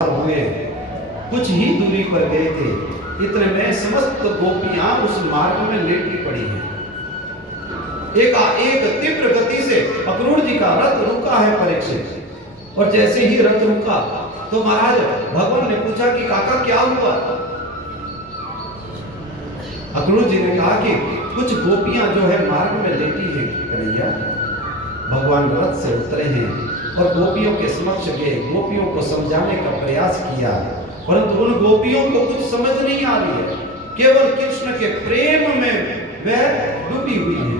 हुए कुछ ही दूरी पर गए थे, इतने में समस्त गोपियां उस मार्ग में लेटी पड़ी हैं। एक तीव्र गति से अक्रूर जी का रथ रुका है परीक्षित। और जैसे ही रथ रुका तो महाराज भगवान ने पूछा कि काका क्या हुआ। अक्रूर जी ने कहा कि कुछ गोपियां जो है मार्ग में लेटी है कन्हैया। भगवान रथ से उतरे हैं और गोपियों के समक्ष गए, गोपियों को समझाने का प्रयास किया, परंतु उन गोपियों को कुछ समझ नहीं आ रही है। केवल कृष्ण के प्रेम में वह डूबी हुई है।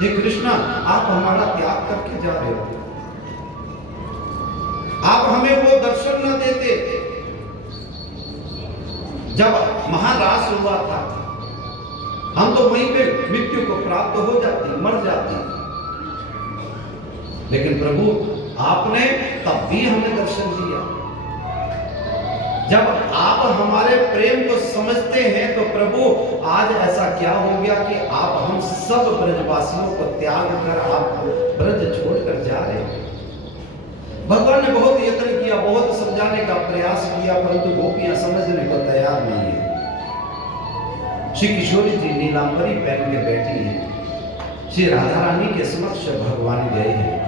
हे कृष्णा, आप हमारा त्याग करके जा रहे हो, आप हमें वो दर्शन न देते। जब महारास हुआ था हम तो वहीं पे मृत्यु को प्राप्त हो जाती, मर जाती, लेकिन प्रभु आपने तब भी हमें दर्शन दिया। जब आप हमारे प्रेम को समझते हैं तो प्रभु आज ऐसा क्या हो गया कि आप हम सब ब्रजवासियों को त्याग कर आप ब्रज छोड़कर जा रहे हैं। भगवान ने बहुत यत्न किया, बहुत समझाने का प्रयास किया, परंतु गोपियां समझने को तैयार नहीं है। श्री किशोरी जी नीलांबरी पहन के बैठी हैं। श्री राधा रानी के समक्ष भगवान गए हैं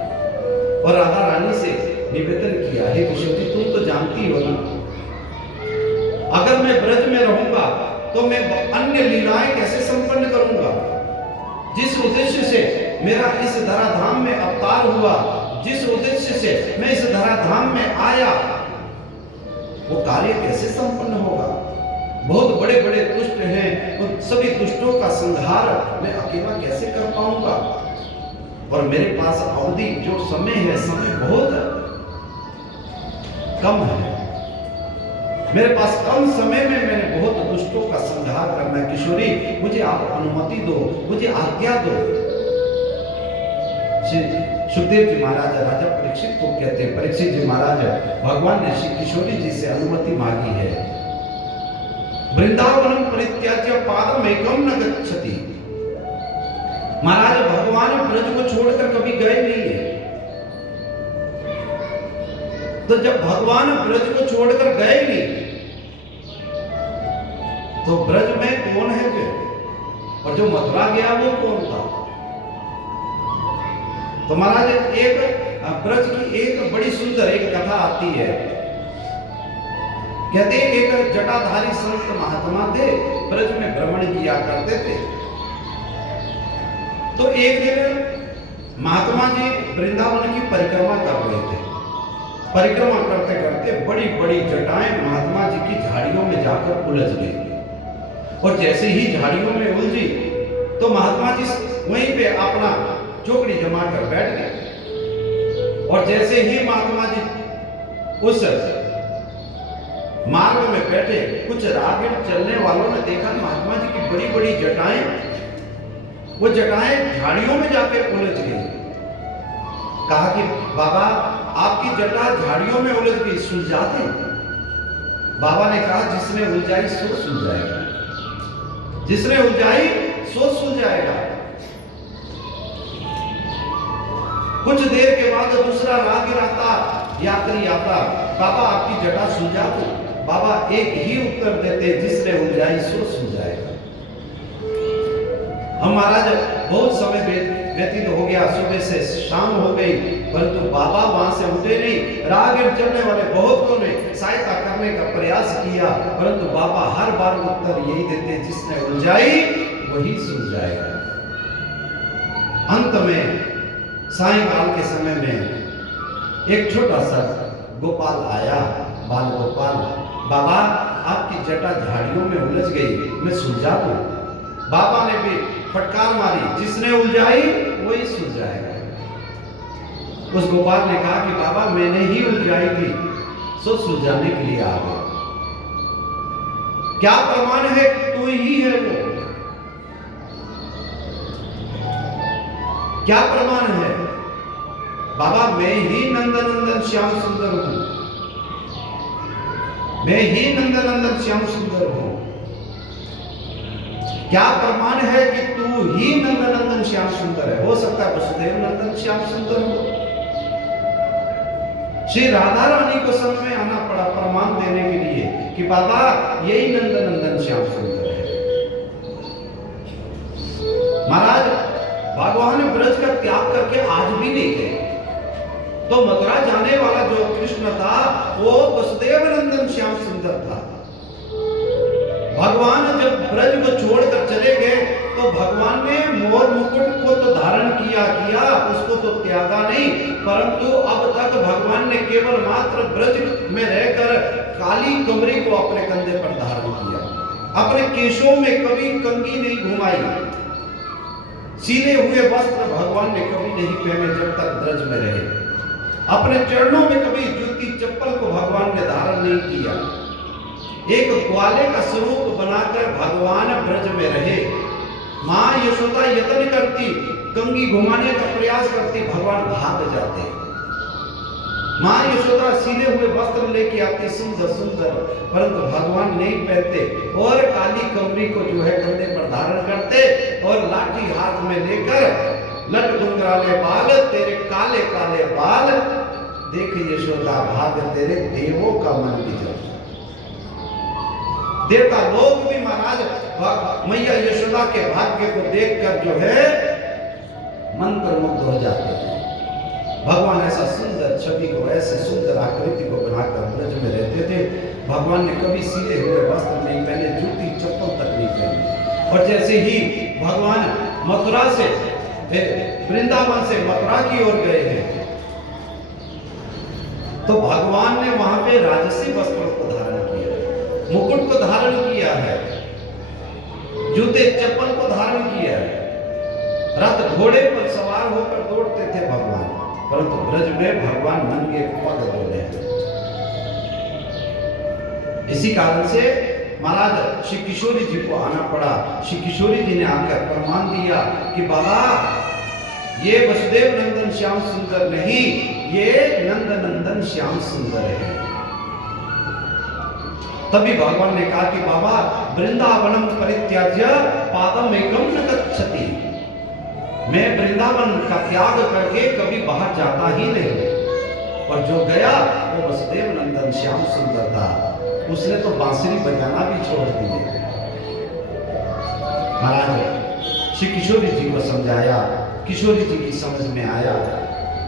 और राधा रानी से निवेदन किया, हे किशोरी तुम तो जानती हो ना, अगर मैं ब्रज में रहूंगा तो मैं अन्य लीलाएं कैसे संपन्न करूंगा। जिस उद्देश्य से मेरा इस धराधाम में अवतार हुआ, जिस उद्देश्य से मैं इस धराधाम में आया, वो कार्य कैसे संपन्न होगा। बहुत बड़े बड़े दुष्ट हैं, उन सभी दुष्टों का संहार मैं अकेला कैसे कर पाऊंगा। और मेरे पास अवधि जो समय है, समय बहुत कम है, मेरे पास कम समय में मैंने बहुत दुष्टों का संहार करना है। किशोरी मुझे आप अनुमति दो, मुझे आज्ञा दो। सुखदेव जी महाराज राजा परीक्षित को कहते हैं, परीक्षित जी महाराज भगवान ने श्री किशोरी जी से अनुमति मांगी है। वृंदावनम परित्याज्य पादम एकम न गच्छति। महाराज भगवान ब्रज को छोड़कर कभी गए नहीं है, तो जब भगवान ब्रज को छोड़कर गए नहीं तो ब्रज में कौन है फिर, और जो मथुरा गया वो कौन था। तो महाराज एक ब्रज की एक बड़ी सुंदर एक कथा आती है। कहते एक जटाधारी संत महात्मा थे, ब्रज में भ्रमण किया करते थे। तो एक दिन महात्मा जी वृंदावन की परिक्रमा कर रहे थे। परिक्रमा करते करते बड़ी बड़ी जटाएं महात्मा जी की झाड़ियों में जाकर उलझ गई, और जैसे ही झाड़ियों में उलझी तो महात्मा जी वहीं पे अपना चौकड़ी जमा कर बैठ गए। और जैसे ही महात्मा जी उस मार्ग में बैठे, कुछ राहगीर चलने वालों ने देखा महात्मा जी की बड़ी बड़ी जटाएं, वो जटाएं झाड़ियों में जाकर उलझ गई। कहा कि बाबा आपकी जटा झाड़ियों में उलझ गई, सुलझा दें। बाबा ने कहा जिसने उलझाई सो सुलझाएगा, जिसने उलझाई सो सुलझाएगा। कुछ देर के बाद दूसरा राहगीर आता, यात्री आता, बाबा आपकी जटा सुलझा दो। बाबा एक ही उत्तर देते, जिसने उलझाई सो सुलझाएगा। हम महाराज बहुत समय व्यतीत हो गया, सुबह से शाम हो गई, परंतु बाबा वहां से उठे नहीं। राहगीर चलने वाले बहुतों ने सहायता करने का प्रयास किया, परंतु बाबा हर बार उत्तर यही देते, जिसने उलझाई वही सुलझाएगा। अंत में सायंकाल के समय में एक छोटा सा गोपाल आया, बाल गोपाल, बाबा आपकी जटा झाड़ियों में उलझ गई, मैं सुलझा दूं। बाबा ने भी फटकार मारी, जिसने उलझाई वही सुलझाएगा। उस गोपाल ने कहा कि बाबा मैंने ही उलझाई थी, सो सुलझाने के लिए आ गया। क्या प्रमाण है कि तू ही है वो? क्या प्रमाण है? बाबा मैं ही नंदनंदन श्याम सुंदर हूं, मैं ही नंदनंदन श्याम सुंदर हूं। क्या प्रमाण है कि तू ही नंदनंदन श्याम सुंदर है? हो सकता है वसुदेव नंदन श्याम सुंदर हो, श्री राधा रानी को संग में आना पड़ा प्रमाण देने के लिए कि बाबा यही नंद नंदन श्याम सुंदर है। महाराज भगवान ब्रज का त्याग करके आज भी नहीं गए, तो मथुरा जाने वाला जो कृष्ण था वो वसुदेव नंदन श्याम सुंदर था। भगवान जब ब्रज को छोड़कर चले गए तो भगवान ने मोर मुकुट को तो धारण किया, उसको तो त्यागा नहीं, परंतु अब तक भगवान ने केवल मात्र ब्रज में रहकर काली कमरी को अपने कंधे पर धारण किया। अपने केशों में कभी कंघी नहीं घुमाई, सीले हुए वस्त्र भगवान ने कभी नहीं पहने जब तक ब्रज में रहे। अपने चरणों में कभी जूती चप्पल को भगवान ने धारण नहीं किया। एक ग्वाले का स्वरूप बनाकर भगवान ब्रज में रहे। मां यशोदा यत्न करती, कंघी घुमाने का प्रयास करती, भगवान भाग जाते। मां यशोदा सीले हुए वस्त्र लेके आती सुंदर सुंदर, परंतु भगवान नहीं पहनते और काली कमरी को जो है कंधे पर धारण करते और लाठी हाथ में लेकर लट घुंघराले बाल तेरे काले काले बाल, देख यशोदा भाग तेरे देवों का मन बिगड़। देवता लोग भी महाराज मैया यशोदा के भाग्य को देखकर जो है मंत्रमुग्ध हो जाते हैं। भगवान ऐसा सुंदर छवि को, ऐसे सुंदर आकृति को बनाकर ब्रज में रहते थे। भगवान ने कभी सीधे हुए वस्त्र नहीं पहने, जूती चप्पल तक नहीं पहनी। और जैसे ही भगवान मथुरा से वृंदावन से मथुरा की ओर गए हैं तो भगवान ने वहां पे राजसी वस्त्रों को धारण किया, मुकुट को धारण किया है, जूते चप्पल को धारण किया है। रथ घोड़े पर सवार होकर दौड़ते थे भगवान, परंतु ब्रज में भगवान नंगे पग दौड़े हैं। इसी कारण से महाराज श्री किशोरी जी को आना पड़ा। श्री किशोरी जी ने आकर प्रमाण दिया कि बाबा ये वसुदेव नंदन श्याम सुंदर नहीं, ये नंद नंदन श्याम सुंदर है। तभी भगवान ने कहा कि बाबा वृंदावनम परित्याज्य पादम एकम न गच्छति, मैं वृंदावन का त्याग करके कभी बाहर जाता ही नहीं। और जो गया वो वसुदेव नंदन श्याम सुंदर था, उसने तो बांसुरी बजाना भी छोड़ दिया। महाराज श्री किशोरी जी को समझाया, किशोरी जी की समझ में आया।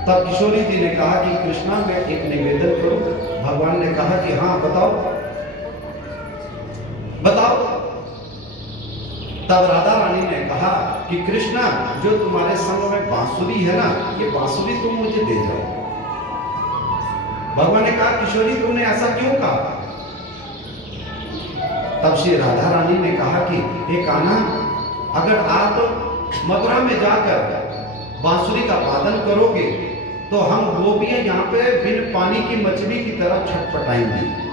तब किशोरी जी ने कहा कि कृष्णा मैं एक निवेदन करूं। भगवान ने कहा कि हाँ बताओ बताओ। तब राधा रानी ने कहा कि कृष्णा जो तुम्हारे संग में बांसुरी है ना, ये बांसुरी तुम मुझे दे जाओ। भगवान ने कहा किशोरी तुमने ऐसा क्यों कहा? तब श्री राधा रानी ने कहा कि हे कान्हा, अगर आप मथुरा में जाकर बांसुरी का वादन करोगे तो हम गोपियां यहाँ पे बिन पानी की मछली की तरह छटपटाएंगी।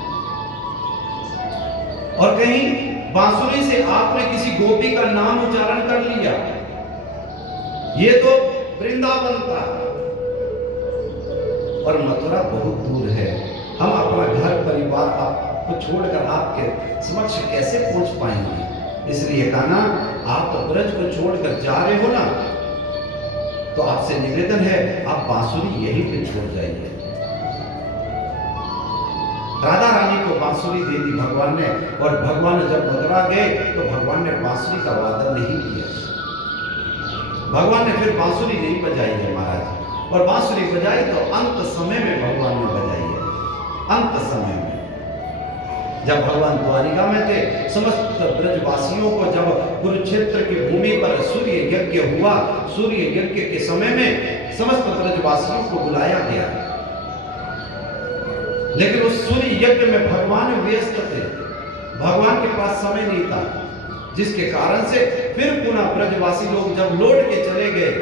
और कहीं बांसुरी से आपने किसी गोपी का नाम उच्चारण कर लिया, ये तो वृंदावन था और मथुरा बहुत दूर है, हम अपना घर परिवार आपको छोड़कर आपके समक्ष कैसे पहुंच पाएंगे? इसलिए कहना आप ब्रज को छोड़कर जा रहे हो ना, तो आपसे निवेदन है आप बांसुरी यहीं पे छोड़ जाइए। राधा रानी को बांसुरी दे दी भगवान ने, और भगवान जब मथुरा गए तो भगवान ने बांसुरी का वादन नहीं किया। भगवान ने फिर बांसुरी नहीं बजाई है महाराज, और बांसुरी बजाई तो अंत समय में भगवान ने बजाई है। अंत समय में जब भगवान द्वारिका में थे, समस्त ब्रजवासियों को जब कुरुक्षेत्र की भूमि पर सूर्य यज्ञ हुआ, सूर्य यज्ञ के समय में समस्त ब्रजवासियों को बुलाया गया, लेकिन उस सूर्य यज्ञ में भगवान व्यस्त थे, भगवान के पास समय नहीं था, जिसके कारण से फिर पुनः ब्रजवासी लोग जब लौट के चले गए,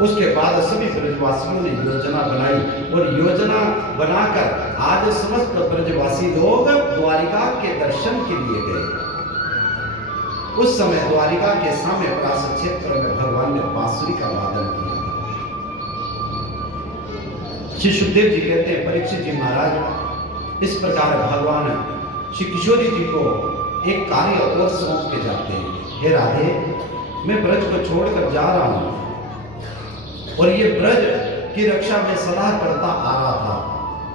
उसके बाद सभी ब्रजवासियों ने योजना बनाई, और योजना बनाकर आज समस्त ब्रजवासी लोग द्वारिका के दर्शन के लिए गए। उस समय द्वारिका के सामने प्रास क्षेत्र में भगवान ने बांसुरी का वादन किया। श्री सुखदेव जी कहते हैं परीक्षित जी महाराज, इस प्रकार भगवान श्री किशोरी जी को एक कार्य और सौंप के जाते हैं। हे राधे, मैं ब्रज को छोड़कर जा रहा हूं, और ये ब्रज की रक्षा में सलाह करता आ रहा था।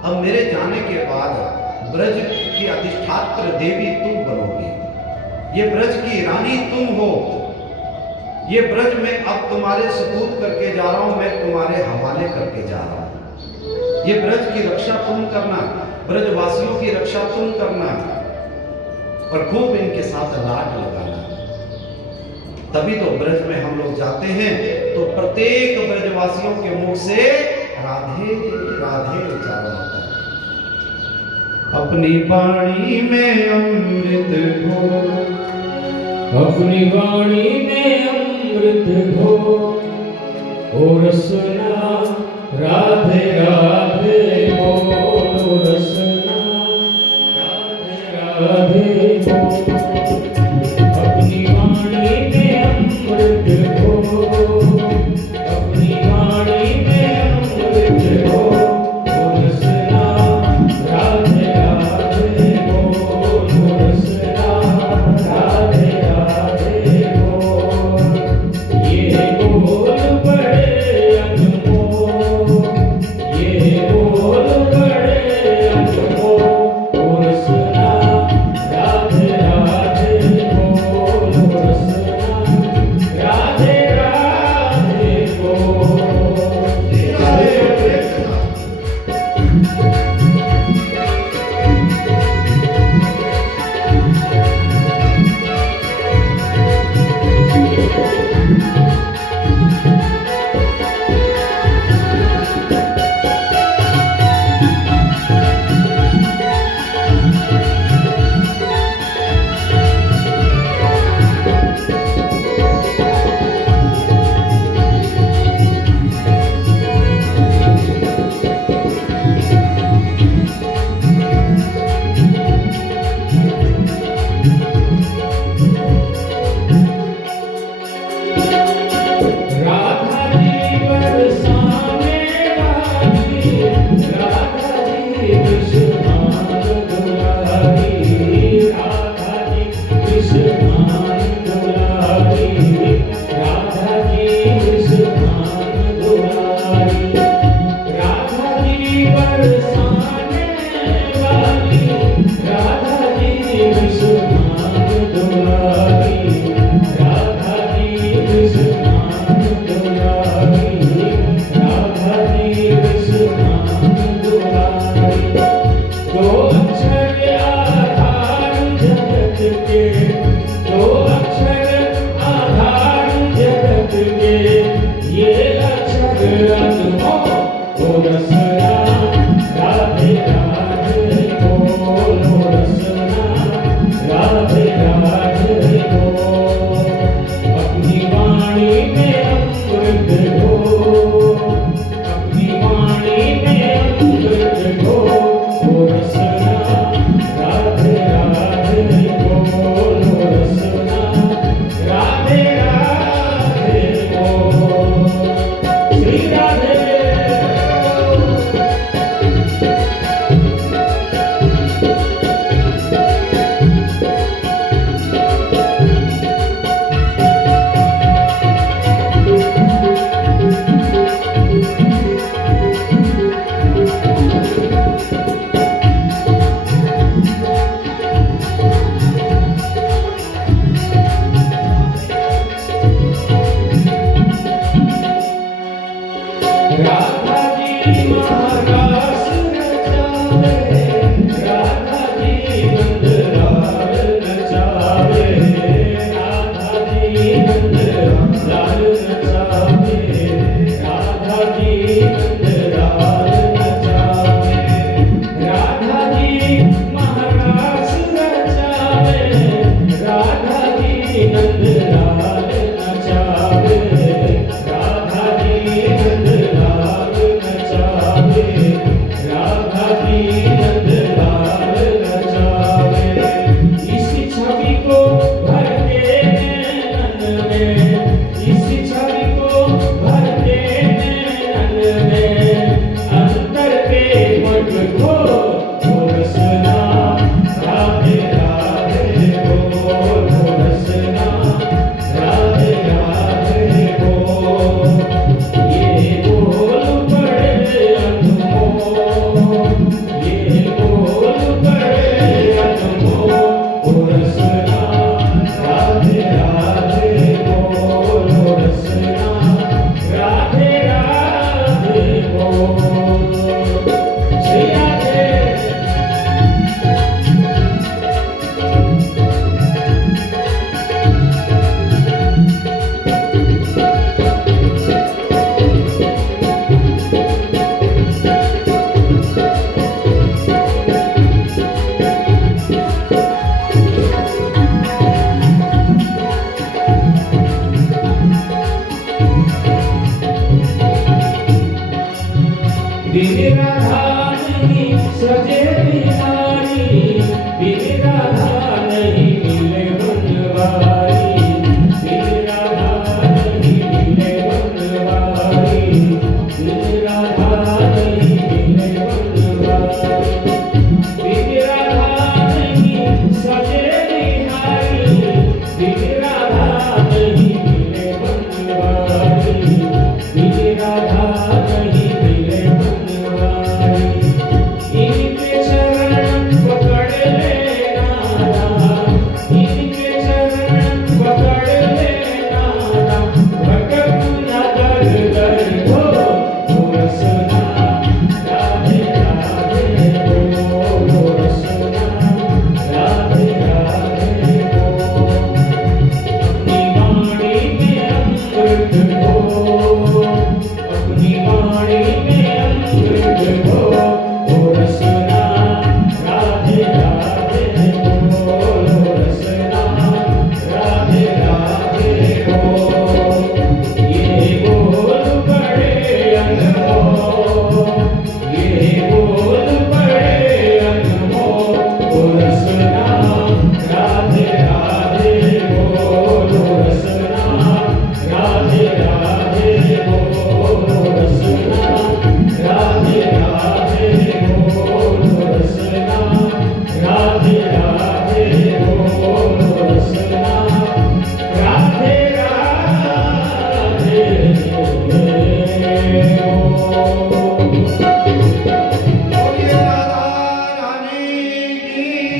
अब मेरे जाने के बाद ब्रज की अधिष्ठात्र देवी तुम बनोगे, ये ब्रज की रानी तुम हो। ये ब्रज में अब तुम्हारे सुपूर्द करके जा रहा हूं, मैं तुम्हारे हवाले करके जा रहा हूं। ये ब्रज की रक्षा तुम करना, ब्रजवासियों की रक्षा तुम करना और खूब इनके साथ लाड लगाना। तभी तो ब्रज में हम लोग जाते हैं तो प्रत्येक ब्रजवासियों के मुख से राधे राधे उच्चारण होता है। अपनी वाणी में अमृत घोलो, अपनी वाणी में अमृत घोलो, ओ रसना राधे राधे बोलो, रसना राधे राधे बोलो। अपनी वाणी में अमृत घोलो, अपनी वाणी में अमृत घोलो, ओ रसना राधे राधे बोलो, रसना राधे राधे बोलो। ये बोल बड़े अनमोल, ये बोल बड़े अनमोल, ओ रसना राधे राधे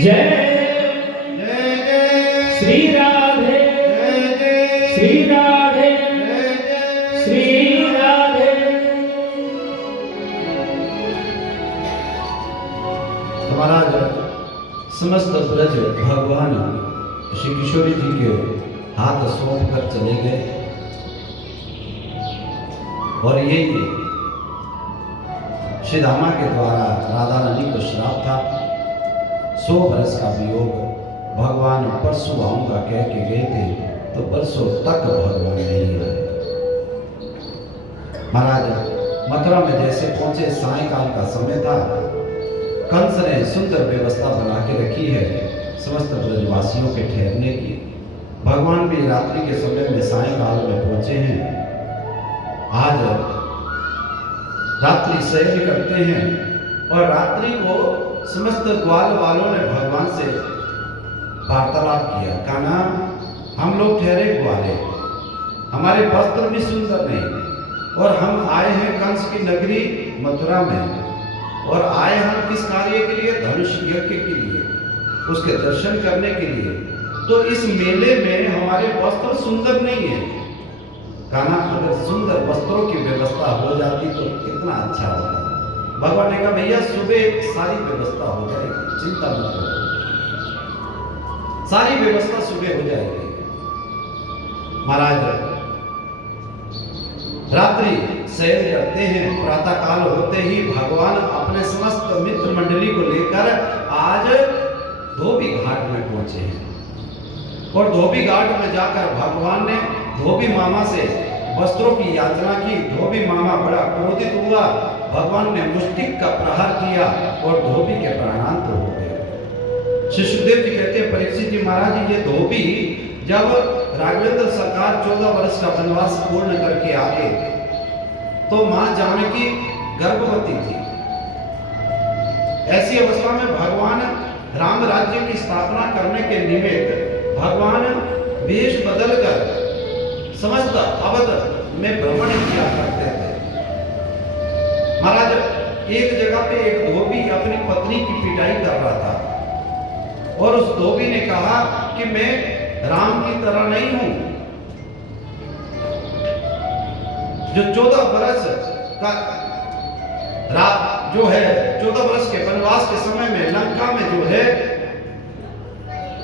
जय जय जय श्री राधे जय जय श्री राधे जय जय श्री राधे। हमारा समस्त ब्रज भगवान श्री किशोरी जी के हाथ सौंप कर चले गए और यही श्री धामा के द्वारा राधा रानी को श्राप था। 100 बरस का वियोग। भगवान परसों आऊंगा कह के गए थे तो परसों तक भगवान नहीं आए। महाराज मथुरा में जैसे पहुंचे, सायंकाल का समय था। कंस ने सुंदर व्यवस्था बना के रखी है समस्त ब्रजवासियों के ठहरने की। भगवान भी रात्रि के समय में सायंकाल में पहुंचे हैं। आज रात्रि शयन करते हैं और रात्रि को समस्त ग्वाल वालों ने भगवान से वार्तालाप किया। कहा ना, हम लोग ठहरे ग्वाले, हमारे वस्त्र भी सुंदर नहीं और हम आए हैं कंस की नगरी मथुरा में और आए हम किस कार्य के लिए? धनुष यज्ञ के लिए, उसके दर्शन करने के लिए। तो इस मेले में हमारे वस्त्र सुंदर नहीं है। कहना, अगर सुंदर वस्त्रों की व्यवस्था हो जाती तो कितना अच्छा होता। भगवान ने कहा, भैया सुबह सारी व्यवस्था हो जाएगी, चिंता मत करो, सारी व्यवस्था सुबह हो जाएगी। महाराज रात्रि शयन करते हैं। प्रातः काल होते ही भगवान अपने समस्त मित्र मंडली को लेकर आज धोबी घाट में पहुंचे हैं और धोबी घाट में जाकर भगवान ने धोबी मामा से वस्त्रों की याचना की। धोबी मामा बड़ा क्रोधित हुआ। भगवान ने मुष्टिक का प्रहार किया और धोबी के प्राणांत हो गए। श्री सुखदेव जी कहते हैं, परीक्षित जी महाराज, ये धोबी जब राघवेंद्र सरकार 14 वर्ष का वनवास पूर्ण करके आ गए तो मां जानकी गर्भवती थी। ऐसी अवस्था में भगवान राम राज्य की स्थापना करने के निमित्त भगवान वेश बदलकर समस्त अवध में भ्रमण किया करते थे। महाराज एक जगह पे एक धोबी अपनी पत्नी की पिटाई कर रहा था और उस धोबी ने कहा कि मैं राम की तरह नहीं हूं, जो 14 वर्ष का जो है 14 वर्ष के वनवास के समय में लंका में जो है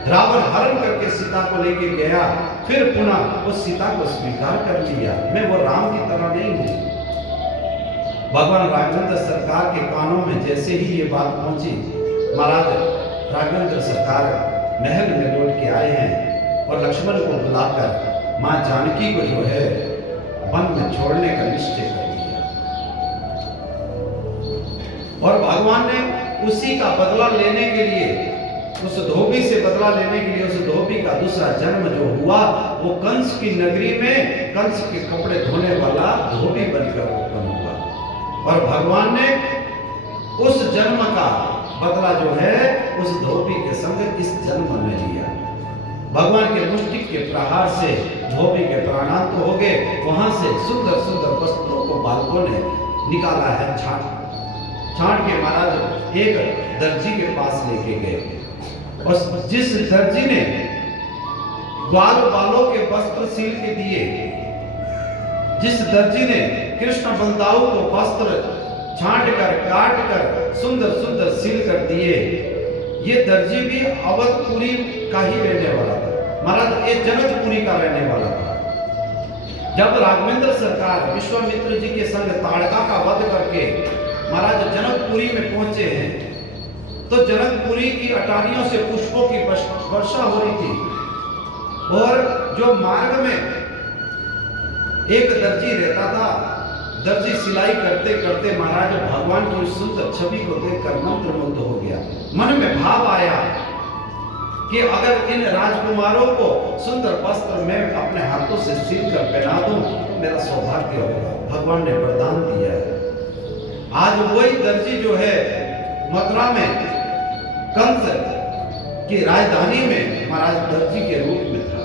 रावण हरण करके सीता को लेके गया, फिर पुनः उस सीता को स्वीकार कर लिया। मैं वो राम की तरह नहीं हूं। भगवान राघवेंद्र सरकार के कानों में जैसे ही ये बात पहुंची, महाराज राघवेंद्र सरकार महल में लौट के आए हैं और लक्ष्मण को बुलाकर मां जानकी को जो है वन में छोड़ने का निश्चय कर लिया और भगवान ने उसी का बदला लेने के लिए, उस धोबी से बदला लेने के लिए, उस धोबी का दूसरा जन्म जो हुआ वो कंस की नगरी में कंस के कपड़े धोने वाला धोबी बनकर उत्पन्न हुआ और भगवान ने उस जन्म का बदला जो है उस धोबी के संग इस जन्म में लिया। भगवान के मुष्टिक के प्रहार से धोबी के प्राणांत हो गए। वहां से सुंदर सुंदर वस्त्रों को बालकों ने निकाला है छांट के महाराज एक दर्जी के पास लेके गए और जिस दर्जी ने ग्वाल बालों के वस्त्र सील के दिए, जिस दर्जी ने कृष्ण बलदाऊ को वस्त्र छांट कर काट कर सुंदर सुंदर सील कर दिए, ये दर्जी भी अवधपुरी का ही रहने वाला था। महाराज ये जनकपुरी का रहने वाला था। जब राघवेंद्र सरकार विश्वामित्र जी के संग ताड़का का वध करके महाराज जनकपुरी में पहुंचे हैं तो जनकपुरी की अटारियों से पुष्पों की वर्षा हो रही थी और जो मार्ग में एक दर्जी रहता था, दर्जी सिलाई करते करते महाराज भगवान की उस सुंदर छवि को देखकर मंत्रमुग्ध हो गया। मन में भाव आया कि अगर इन राजकुमारों को सुंदर वस्त्र मैं अपने हाथों से सील कर पहना दूं तो मेरा सौभाग्य होगा। भगवान ने वरदान दिया है। आज वही दर्जी जो है मथुरा में कंस की राजधानी में महाराज दर्जी के रूप में था।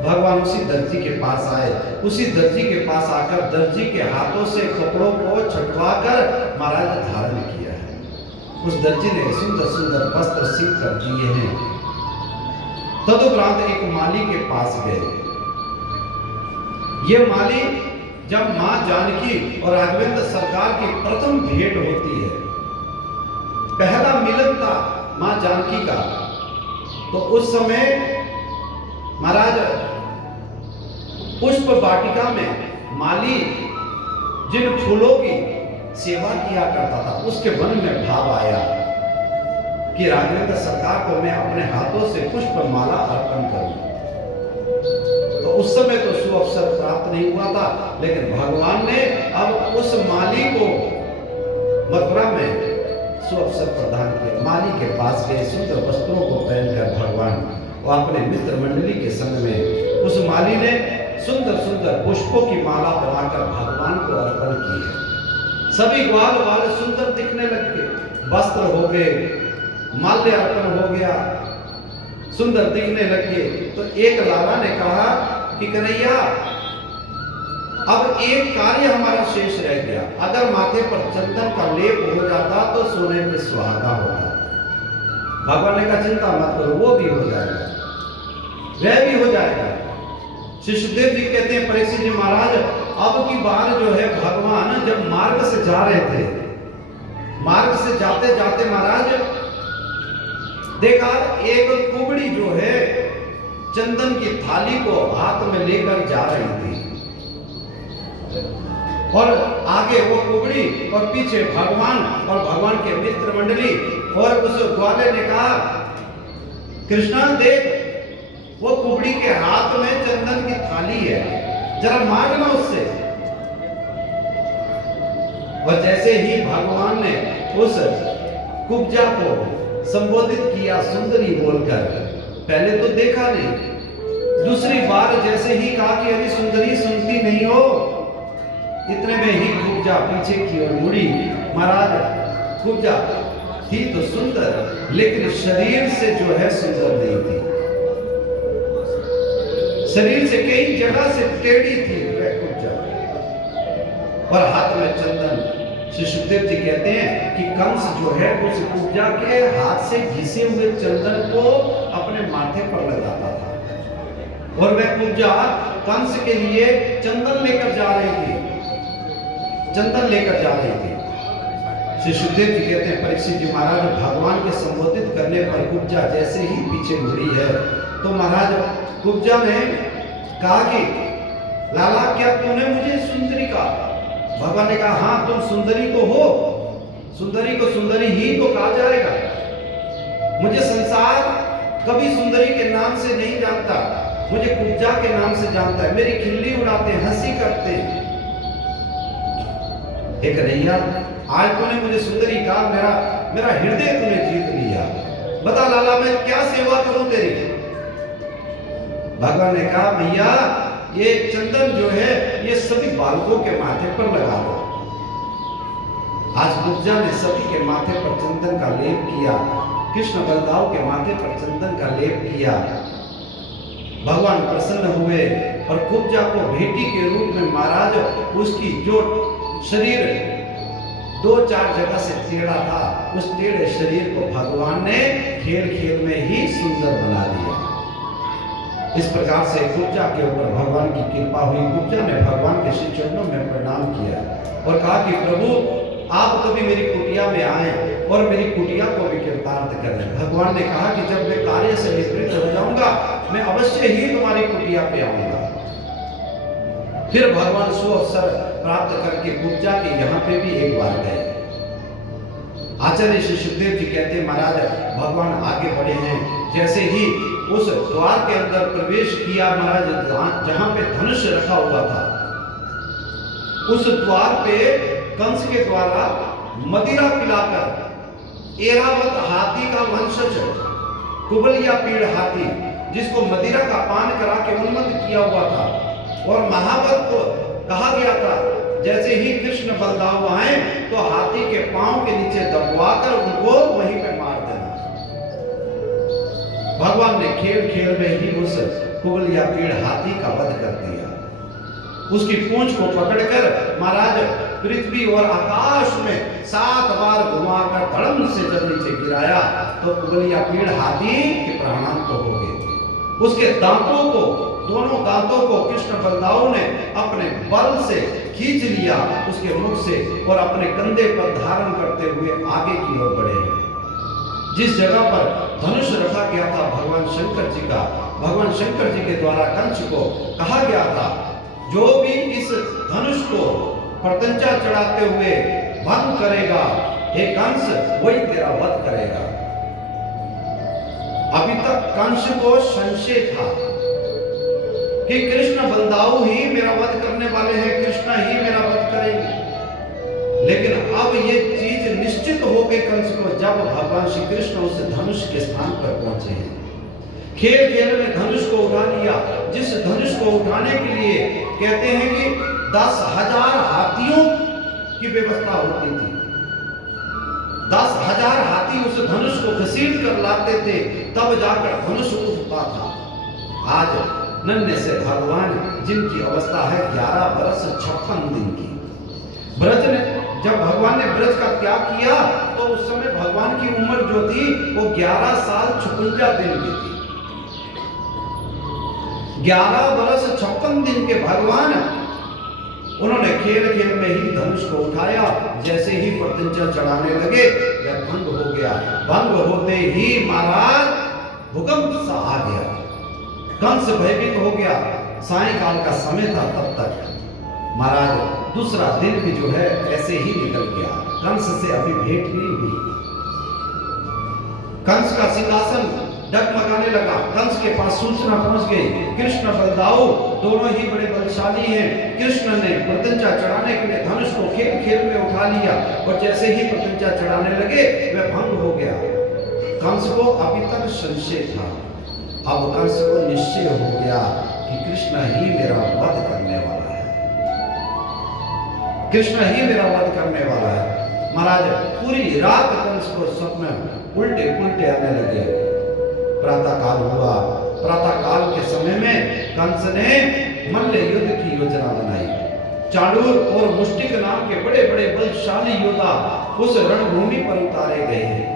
भगवान उसी दर्जी के पास आए, उसी दर्जी के पास आकर दर्जी के हाथों से कपड़ों को छटवा कर महाराज धारण किया है। उस दर्जी ने सुंदर सुंदर वस्त्र सील कर दिए हैं। तदुपरांत एक माली के पास गए। ये माली जब मां जानकी और राघवेंद्र सरकार की प्रथम भेंट होती है, पहला मिलन था मां जानकी का, तो उस समय महाराज पुष्प वाटिका में माली जिन फूलों की सेवा किया करता था, उसके मन में भाव आया कि राघवेंद्र सरकार को मैं अपने हाथों से पुष्प माला अर्पण करूं। तो उस समय तो सुअवसर प्राप्त नहीं हुआ था, लेकिन भगवान ने अब उस माली को मथुरा में सुअवसर प्रदान किया। माली के पास गए, सुंदर वस्त्रों को पहनकर भगवान और अपने मित्र मंडली के संग में उस माली ने सुंदर सुंदर पुष्पों की माला बनाकर भगवान को अर्पण की है। सभी ग्वाल वाल सुंदर दिखने लग गए, वस्त्र हो गए, माल्य अर्पण हो गया, सुंदर दिखने लगे। तो एक लाला ने कहा कि कन्हैया, अब एक कार्य हमारा शेष रह गया, अगर माथे पर चंदन का लेप हो जाता तो सोने में सुहागा होता। भगवान ने कहा चिंता मत करो, वो भी हो जाएगा, वह भी हो जाएगा। श्री सुखदेव जी कहते हैं परीक्षित जी महाराज, अब की बार जो है भगवान जब मार्ग से जा रहे थे, मार्ग से जाते जाते महाराज देखा एक कुबड़ी जो है चंदन की थाली को हाथ में लेकर जा रही थी, और आगे वो कुबड़ी और पीछे भगवान और भगवान के मित्र मंडली। और उस ग्वाले ने कहा कृष्णा देख, वो कुबड़ी के हाथ में चंदन की थाली है, जरा मांगना उससे। और जैसे ही भगवान ने उस कुब्जा को संबोधित किया सुंदरी बोलकर, पहले तो देखा नहीं, दूसरी बार जैसे ही कहा कि अरे सुंदरी सुनती नहीं हो, इतने में ही कुब्जा पीछे की ओर मुड़ी। महाराज कुब्जा थी तो सुंदर, लेकिन शरीर से जो है सुंदर नहीं थी, शरीर से कई जगह से टेढ़ी थी वह कुब्जा, और हाथ में चंदन। श्री सुखदेव जी कहते हैं कि कंस जो है उस कुब्जा के हाथ से घिसे हुए चंदन को अपने माथे पर लगाता था, और वह कुब्जा कंस के लिए चंदन लेकर जा रही थी, चंदन लेकर जा रही थी। श्री सुखदेव जी कहते हैं परीक्षित जी महाराज, भगवान के संबोधित करने पर कुब्जा जैसे ही पीछे मुड़ी है, तो महाराज कुब्जा ने कहा कि लाला क्या तूने मुझे सुंदरी कहा? भगवान ने कहा हाँ, तुम सुंदरी तो हो, सुंदरी को सुंदरी ही तो कहा जाएगा। मुझे संसार कभी सुंदरी के नाम से नहीं जानता, मुझे कुब्जा के नाम से जानता है, मेरी खिल्ली उड़ाते हैं, हंसी करते हैं। एक कन्हैया, आज तूने मुझे सुंदरी कहा, मेरा हृदय तूने जीत लिया, बता लाला मैं क्या सेवा करूं तेरी? भगवान ने कहा भैया, ये चंदन जो है ये सभी बालकों के माथे पर लगा दो। आज कुब्जा ने सभी के माथे पर चंदन का लेप किया, कृष्ण बलदाव के माथे पर चंदन का लेप किया। भगवान प्रसन्न हुए और कुब्जा को भेटी के रूप में महाराज उसकी जो शरीर 2-4 जगह से टेढ़ा था, उस टेढ़े शरीर को भगवान ने खेल खेल में ही सुंदर बना दिया। इस प्रकार से कुब्जा के ऊपर भगवान की कृपा हुई। कुब्जा ने भगवान के श्री चरणों में प्रणाम किया और कहा कि प्रभु आप कभी मेरी कुटिया में आए और मेरी कुटिया को भी कृतार्थ करें। भगवान ने कहा कि जब मैं कार्य से निवृत्त हो जाऊंगा मैं अवश्य ही तुम्हारी कुटिया पे आऊंगा। फिर भगवान सुअवसर प्राप्त करके कुब्जा के यहाँ पे भी एक बार गए। आचार्य श्री सुखदेव जी कहते हैं महाराज भगवान आगे बढ़े हैं, जैसे ही उस द्वार के अंदर प्रवेश किया महाराज, जहां पे धनुष रखा हुआ था, उस द्वार पे कंस के द्वारा मदिरा पिलाकर एरावत हाथी का वंशज कुबलिया पीड़ हाथी, जिसको मदिरा का पान करा के उन्मत्त किया हुआ था, और महावत को कहा गया था जैसे ही कृष्ण बलदाव आए तो हाथी के पांव के नीचे दबवाकर उनको वहीं पे मार देना। भगवान ने खेल खेल में ही उस कुबलिया पीड़ हाथी का वध कर दिया। उसकी पूंछ को पकड़कर महाराज पृथ्वी और आकाश में 7 बार घुमाकर धड़म से जब नीचे गिराया तो उबलिया पीड़ हाथी के प्राणांत हो गए। उसके दांतों को, दोनों दांतों को कृष्ण बलदाऊ ने अपने बल से खींच लिया उसके मुख से और अपने कंधे पर धारण करते हुए आगे की ओर बढ़े। जिस जगह पर धनुष रखा गया था भगवान शंकर जी का, भगवान शंकर जी के द्वारा कंस को कहा गया था, जो भी इस धनुष को प्रत्यंचा चढ़ाते हुए भंग करेगा, हे कंस, वही तेरा वध करेगा। अभी तक कंस को संशय था कि कृष्ण बलदाऊ ही मेरा वध करने वाले हैं, कृष्ण ही मेरा वध करेंगे। लेकिन अब ये चीज निश्चित हो गई कंस को जब भगवान श्री कृष्ण उस धनुष के स्थान पर पहुंचे हैं। खेल खेल में धनुष को उठा लिया, जिस धनुष को उठाने के लिए कहते हैं कि 10,000 हाथियों की व्यवस्था होती थी। 10,000 हाथी उस धनुष को घसीट कर लाते थे, तब जाकर धनुष उठता था। आज नन्हे से भगवान जिनकी अवस्था है 11 वर्ष 56 दिन की, ब्रज ने जब भगवान ने ब्रज का त्याग किया तो उस समय भगवान की उम्र जो थी वो 11 साल 56 दिन की थी। 11 वर्ष 56 दिन के भगवान, उन्होंने खेल खेल में ही धनुष को उठाया। जैसे ही प्रत्यंचा चढ़ाने लगे वह भंग हो गया। भंग होते ही महाराज भूकंप सा आ गया, कंस भयभीत हो गया। सायंकाल का समय था तब तक महाराज दूसरा दिन भी जो है ऐसे ही निकल गया, कंस से अभी भेंट नहीं हुई। कंस का सिंहासन डगमगाने लगा, कंस के पास सूचना पहुंच गई, कृष्ण बलदाऊ दोनों ही बड़े बलशाली हैं। कृष्ण ने प्रत्यंचा चढ़ाने के लिए धनुष को खेल खेल में उठा लिया और जैसे ही प्रत्यंचा चढ़ाने लगे वह भंग हो गया। कंस को अभी तक संशय था, अब कंस को निश्चय हो गया कि कृष्ण ही मेरा वध करने वाला है, कृष्ण ही मेरा वध करने वाला है। महाराज पूरी रात कंस को स्वप्न उल्टे पुल्टे आने लगे। प्रातः काल हुआ, प्रातः काल के समय में कंस ने मल्ल युद्ध की योजना बनाई। चाणूर और मुष्टिक नाम के बड़े बड़े बलशाली योद्धा उस रणभूमि पर उतारे गए हैं।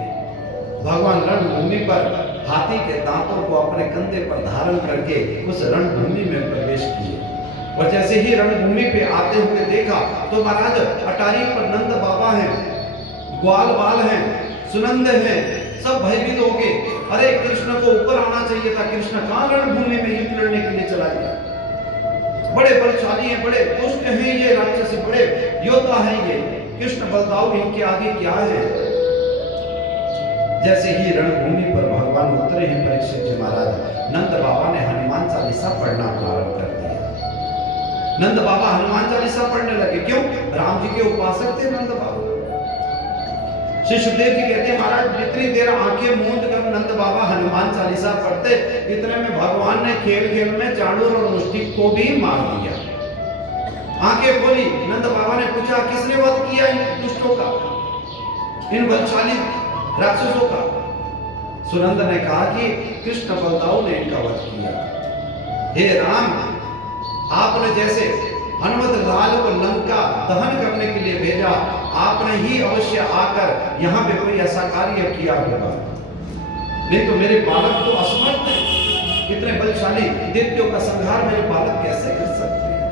भगवान रणभूमि पर हाथी के दांतों को अपने कंधे पर धारण करके उस रणभूमि में प्रवेश किए और जैसे ही रणभूमि पे आते हुए देखा तो महाराज अटारी पर नंद बाबा हैं, ग्वाल बाल हैं, सुनंद हैं, सब भयभीत हो गए। अरे कृष्ण को ऊपर आना चाहिए था, कृष्ण कहां रणभूमि में युद्ध लड़ने के लिए चला गया। बड़े बलशाली हैं, बड़े दुष्ट हैं ये राक्षस, बड़े योद्धा हैं ये, कृष्ण बलदाऊ इनके आगे क्या है। जैसे ही रणभूमि पर भगवान उतरे हैं परीक्षित जी महाराज, नंद बाबा ने हनुमान चालीसा पढ़ना प्रारंभ कर दिया। नंद बाबा हनुमान चालीसा पढ़ने लगे। क्यों? राम जी के उपासक थे नंद बाबा। श्री सुखदेव जी कहते हैं महाराज जितनी देर आंखें मूंद कर नंद बाबा हनुमान चालीसा पढ़ते, इतने में भगवान ने खेल खेल में चाणूर और मुष्टिक को भी मार दिया। आंखें खोली, नंद बाबा ने पूछा किसने वध किया इन दुष्टों का, इन बलशाली राक्षसों का। सुनंद ने कहा कि कृष्ण बलदाऊ ने इनका वध किया। हे राम, आपने जैसे हनुमत लाल को लंका दहन करने के लिए भेजा, आपने ही अवश्य आकर यहाँ पे कोई ऐसा कार्य किया होगा, नहीं तो मेरे बालक तो असमर्थ है। इतने बलशाली दैत्यों का संहार मेरे बालक कैसे कर सकते हैं।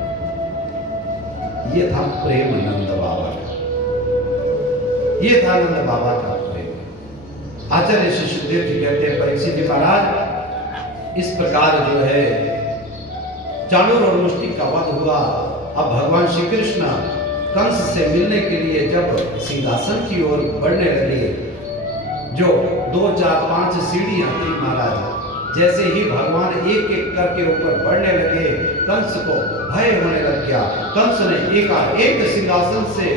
ये था प्रेम नंद बाबा का, ये था नंद बाबा का प्रेम। आचार्य श्री सुखदेव जी कहते हैं परीक्षित जी महाराज, इस प्रकार जो है चाणूर और मुष्टिक का वध हुआ। अब भगवान श्री कृष्ण कंस से मिलने के लिए जब सिंहासन की ओर बढ़ने लगे, जो 2, 4, 5 सीढ़ियां थी महाराज, जैसे ही भगवान एक एक करके ऊपर बढ़ने लगे, कंस को भय होने लग गया। कंस ने एकाएक सिंहासन से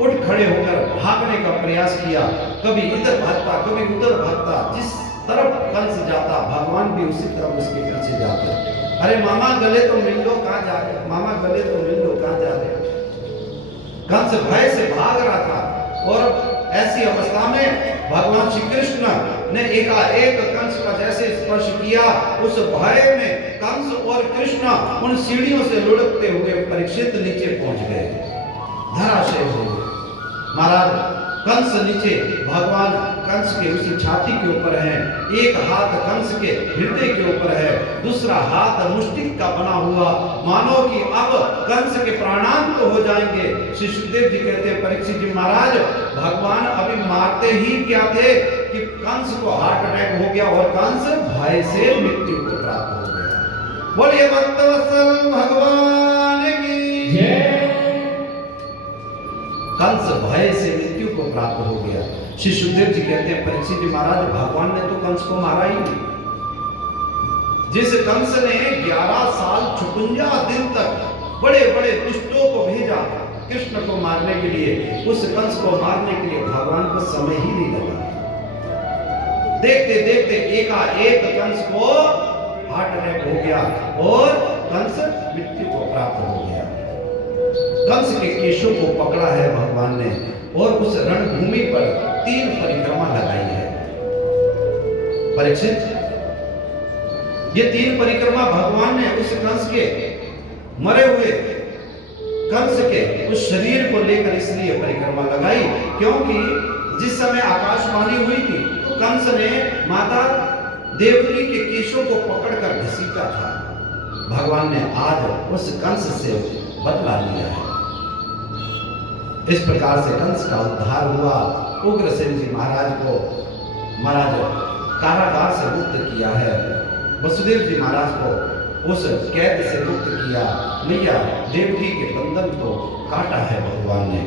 उठ खड़े होकर भागने का प्रयास किया, कभी इधर भागता कभी उधर भागता, जिस तरफ कंस जाता भगवान भी उसी तरफ उसके पीछे जाते। अरे मामा गले तो मिल लो, कहां जा रहे, मामा गले तो मिल लो, कहां जा रहे। कंस भय से भाग रहा था और ऐसी अवस्था में भगवान श्री कृष्ण ने एकाएक कंस का जैसे स्पर्श किया, उस भय में कंस और कृष्ण उन सीढ़ियों से लुढ़कते हुए परीक्षित नीचे पहुंच गए। धराशय हो गए। महाराज कंस नीचे, भगवान कंस के उस छाती के ऊपर है, एक हाथ कंस के हृदय के ऊपर है, दूसरा हाथ मुष्टिक का बना हुआ, मानो कि अब कंस के प्राणांत हो जाएंगे। श्री सुखदेव जी कहते हैं परीक्षित जी महाराज, भगवान अभी मारते ही क्या थे कि कंस को हार्ट अटैक हो गया और कंस भय से मृत्यु को प्राप्त हो गया। बोलिए भक्तवत्सल भगवान की जय। कंस भय से मृत्यु को प्राप्त हो गया। श्री सुखदेव जी कहते हैं परीक्षित जी महाराज, भगवान ने तो कंस को मारा ही नहीं। जिस कंस ने 11 साल 56 दिन तक बड़े बड़े दुष्टों को भेजा कृष्ण को मारने के लिए, उस कंस को मारने के लिए भगवान को समय ही नहीं लगा। देखते देखते एकाएक कंस को हार्ट अटैक हो गया और कंस मृत्यु को प्राप्त हो गया। कंस के केशों को पकड़ा है भगवान ने और उस रणभूमि पर 3 परिक्रमा लगाई है। परीक्षित, ये 3 परिक्रमा भगवान ने उस कंस के मरे हुए कंस के उस शरीर को लेकर इसलिए परिक्रमा लगाई क्योंकि जिस समय आकाशवाणी हुई थी तो कंस ने माता देवकी के केशों को पकड़कर घसीटा था। भगवान ने आज उस कंस से बदला लिया है। इस प्रकार से कंस का उद्धार हुआ। उग्रसेन जी महाराज को कारागार से मुक्त किया है। वसुदेव जी महाराज को उस कैद से मुक्त किया। मैया देवकी के बंधन को काटा है भगवान ने।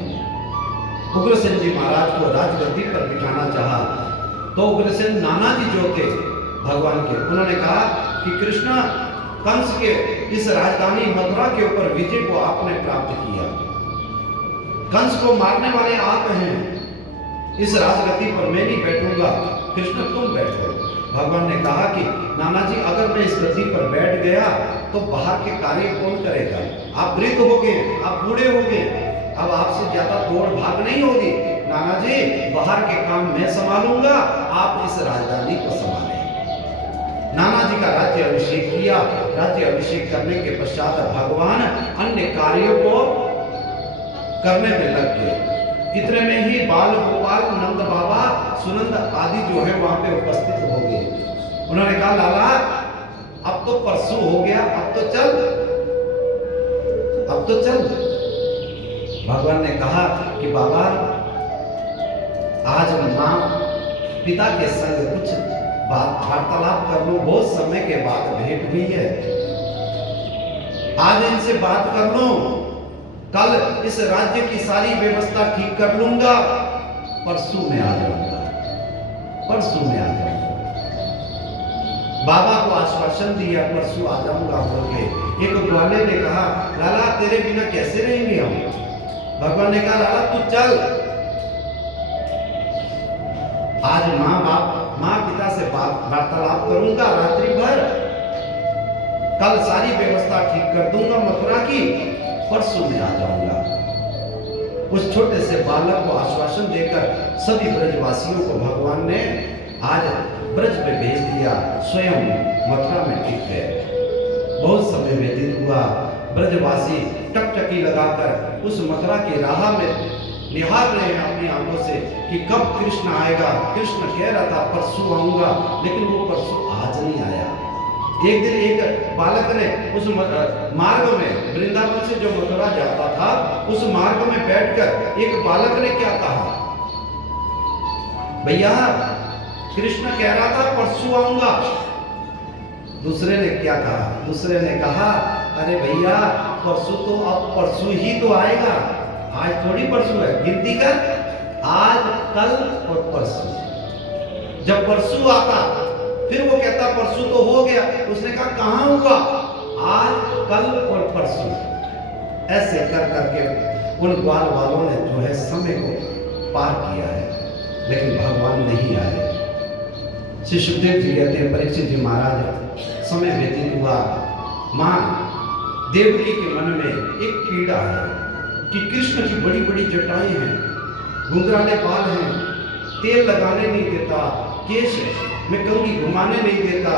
उग्रसेन जी महाराज को राजगद्दी पर बिठाना चाहा तो उग्रसेन नाना जी जो थे भगवान के, उन्होंने कहा कि कृष्ण, कंस के इस राजधानी मथुरा के ऊपर विजय को आपने प्राप्त किया, कंस को मारने वाले आप हैं, इस राजगद्दी पर मैं नहीं बैठूंगा, कृष्ण तुम बैठो। भगवान ने कहा कि नाना जी, अगर मैं इस गद्दी पर बैठ गया तो बाहर के कार्य कौन करेगा? आप वृद्ध हो गए, आप बूढ़े हो गए, अब आपसे ज्यादा दौड़ भाग नहीं होगी। नाना जी, बाहर के काम मैं संभालूंगा, आप इस राजधानी को संभालें। नाना जी का राज्य अभिषेक किया। राज्य अभिषेक करने के पश्चात भगवान अन्य कार्यों को करने में लग गए। इतने में ही बाल गोपाल, नंद बाबा, सुनंद आदि जो है वहां पे उपस्थित हो गए। उन्होंने कहा, लाला अब तो परसों हो गया, अब तो चल। भगवान ने कहा कि बाबा, आज माँ पिता के संग कुछ बात वार्तालाप कर लो, बहुत समय के बाद भेंट हुई है, आज इनसे बात कर लो, कल इस राज्य की सारी व्यवस्था ठीक कर लूंगा, परसों में आ जाऊंगा। बाबा को आश्वासन दिया, परसों आ जाऊंगा बोल के। एक ग्वाले ने कहा, लाला तेरे बिना कैसे रहेंगे हम? भगवान ने कहा, लाला तू चल, आज माँ पिता से वार्तालाप करूंगा रात्रि भर, कल सारी व्यवस्था ठीक कर दूंगा मथुरा की, परसों में आ जाऊंगा। उस छोटे से बालक को आश्वासन देकर सभी ब्रजवासियों को भगवान ने आज ब्रज पे भेज दिया, स्वयं मथुरा में टिक गए। बहुत समय व्यतीत हुआ। ब्रजवासी टकटकी लगाकर उस मथुरा की राह में निहार रहे हैं अपनी आंखों से कि कब कृष्ण आएगा। कृष्ण कह रहा था परसों आऊंगा, लेकिन वो परसों आज नहीं आया। एक दिन एक बालक ने उस मार्ग में, वृंदावन से जो मथुरा जाता था, उस मार्ग में बैठकर एक बालक ने क्या कहा, भैया कृष्ण कह रहा था परसों आऊंगा। दूसरे ने क्या कहा? दूसरे ने कहा, अरे भैया परसों तो अब परसों ही तो आएगा, आज थोड़ी परसों है, गिनती कर, आज कल और परसों। जब परसों आता फिर वो कहता परसों तो हो गया। उसने कहा कहां हुआ? आज कल और परसों। ऐसे कर करके उन ग्वाल वालों ने जो है समय को पार किया है, लेकिन भगवान नहीं आए। श्री सुखदेव जी कहते हैं, परीक्षित जी महाराज, समय व्यतीत हुआ। मां देवकी के मन में एक पीड़ा है कि कृष्ण की बड़ी बड़ी जटाएं हैं, घुंघराले बाल हैं, तेल लगाने नहीं देता, केश में कंघी घुमाने नहीं देता,